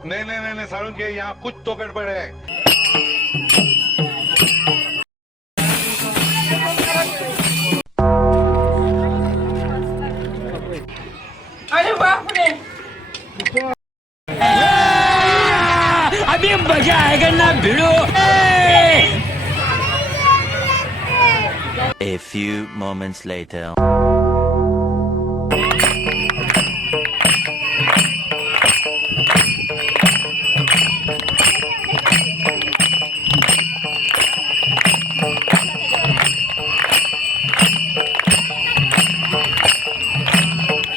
नहीं नहीं नहीं नहीं सारुण के यहाँ कुछ तो गड़बड़ है। अरे बाप रे, अभी मजा आएगा ना भिड़ो। A few moments later.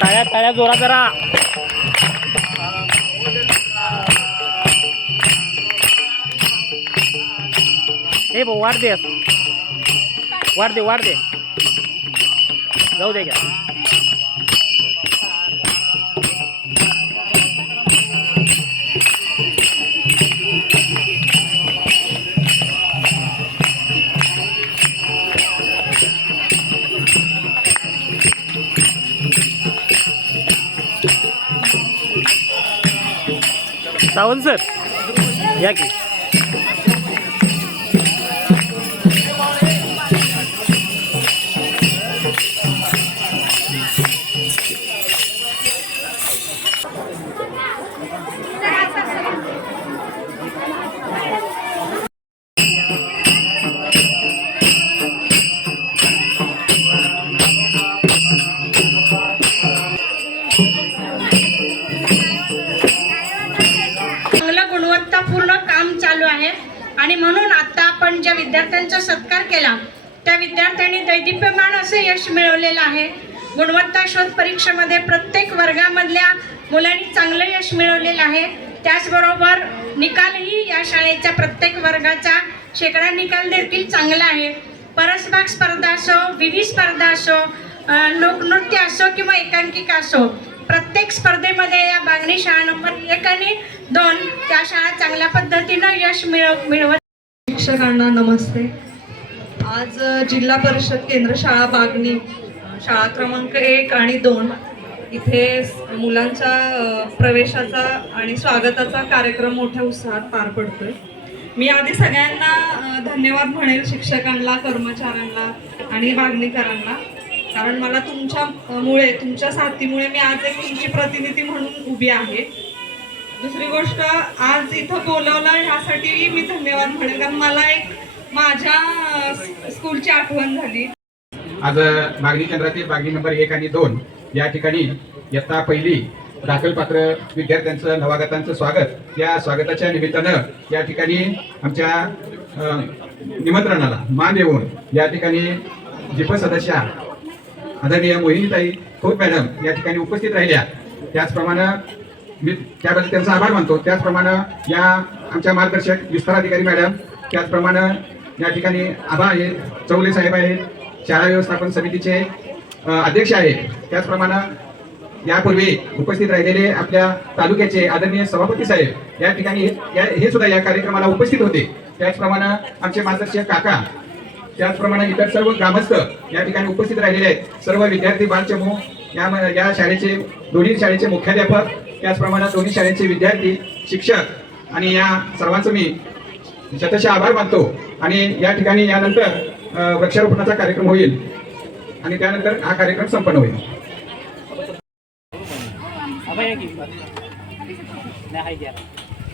टाळ्या टाळ्या जोरात जरा. हे भाऊ वाढ दे, वाढ दे, वाढ दे, जाऊ दे का. सावंत सर या की. चांगलं गुणवत्तापूर्ण काम चालू आहे आणि म्हणून आता आपण ज्या विद्यार्थ्यांचा सत्कार केला त्या विद्यार्थ्यांनी दैदिप्यमान असे यश मिळवलेलं आहे. गुणवत्ता शोध परीक्षेमध्ये प्रत्येक वर्गामधल्या मुलांनी चांगलं यश मिळवलेलं आहे. त्याचबरोबर निकालही या शाळेच्या प्रत्येक वर्गाचा शेकडा निकाल देखील चांगला आहे. परसबाग स्पर्धा असो, विविध स्पर्धा असो, लोकनृत्य असो किंवा एकांकिका असो, प्रत्येक स्पर्धेमध्ये या बागणी शाळा नंबर 1 आणि 2 त्या शाळा चांगल्या पद्धतीनं यश मिळवत. शिक्षकांना नमस्ते. आज जिल्हा परिषद केंद्र शाळा बागणी शाळा क्रमांक 1 आणि 2 इथे मुलांच्या प्रवेशाचा आणि स्वागताचा कार्यक्रम मोठ्या उत्साहात पार पडतोय. मी आधी सगळ्यांना धन्यवाद म्हणेल, शिक्षकांना, कर्मचाऱ्यांना आणि बागणीकरांना, कारण मला तुमच्यामुळे, तुमच्या साथीमुळे मी आज एक तुमची प्रतिनिधी म्हणून उभी आहे. दुसरी गोष्ट, आज इथं बोलवलं ह्यासाठी मी धन्यवाद म्हणेल, कारण मला एक माझ्या स्कूलची आठवण झाली. आज बागणी केंद्रातील बागणी नंबर 1 आणि 2 या ठिकाणी इयत्ता पहिली दाखलपात्र विद्यार्थ्यांचं नवागतांचं स्वागत. या स्वागताच्या निमित्तानं या ठिकाणी आमच्या निमंत्रणाला मान देऊन या ठिकाणी जिप सदस्या आदरणीय मोहिनीताई खोत मॅडम या ठिकाणी उपस्थित राहिल्या. त्याचप्रमाणे मी त्याबद्दल त्यांचा आभार मानतो. त्याचप्रमाणे या आमच्या मार्गदर्शक विस्तार अधिकारी मॅडम, त्याचप्रमाणे या ठिकाणी आबा आहेत, चौले साहेब आहेत, शाळा व्यवस्थापन समितीचे अध्यक्ष आहेत. त्याचप्रमाणे यापूर्वी उपस्थित राहिलेले आपल्या तालुक्याचे आदरणीय सभापती साहेब या ठिकाणी हे सुद्धा या कार्यक्रमाला उपस्थित होते. त्याचप्रमाणे आमचे मार्गदर्शक काका, त्याचप्रमाणे इतर सर्व ग्रामस्थ या ठिकाणी उपस्थित राहिलेले आहेत. सर्व विद्यार्थी बालचमूह, या शाळेचे दोन्ही शाळेचे मुख्याध्यापक, त्याचप्रमाणे दोन्ही शाळेचे विद्यार्थी, शिक्षक आणि या सर्वांचं मी शतशः आभार मानतो. आणि या ठिकाणी यानंतर वृक्षारोपणाचा कार्यक्रम होईल आणि त्यानंतर हा कार्यक्रम संपन्न होईल.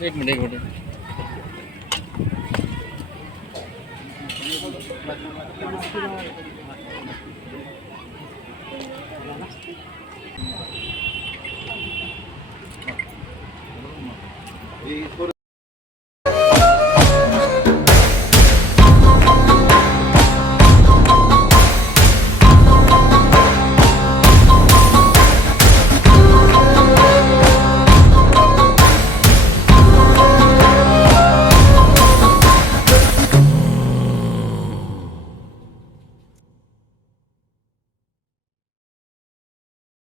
एक मिनिट.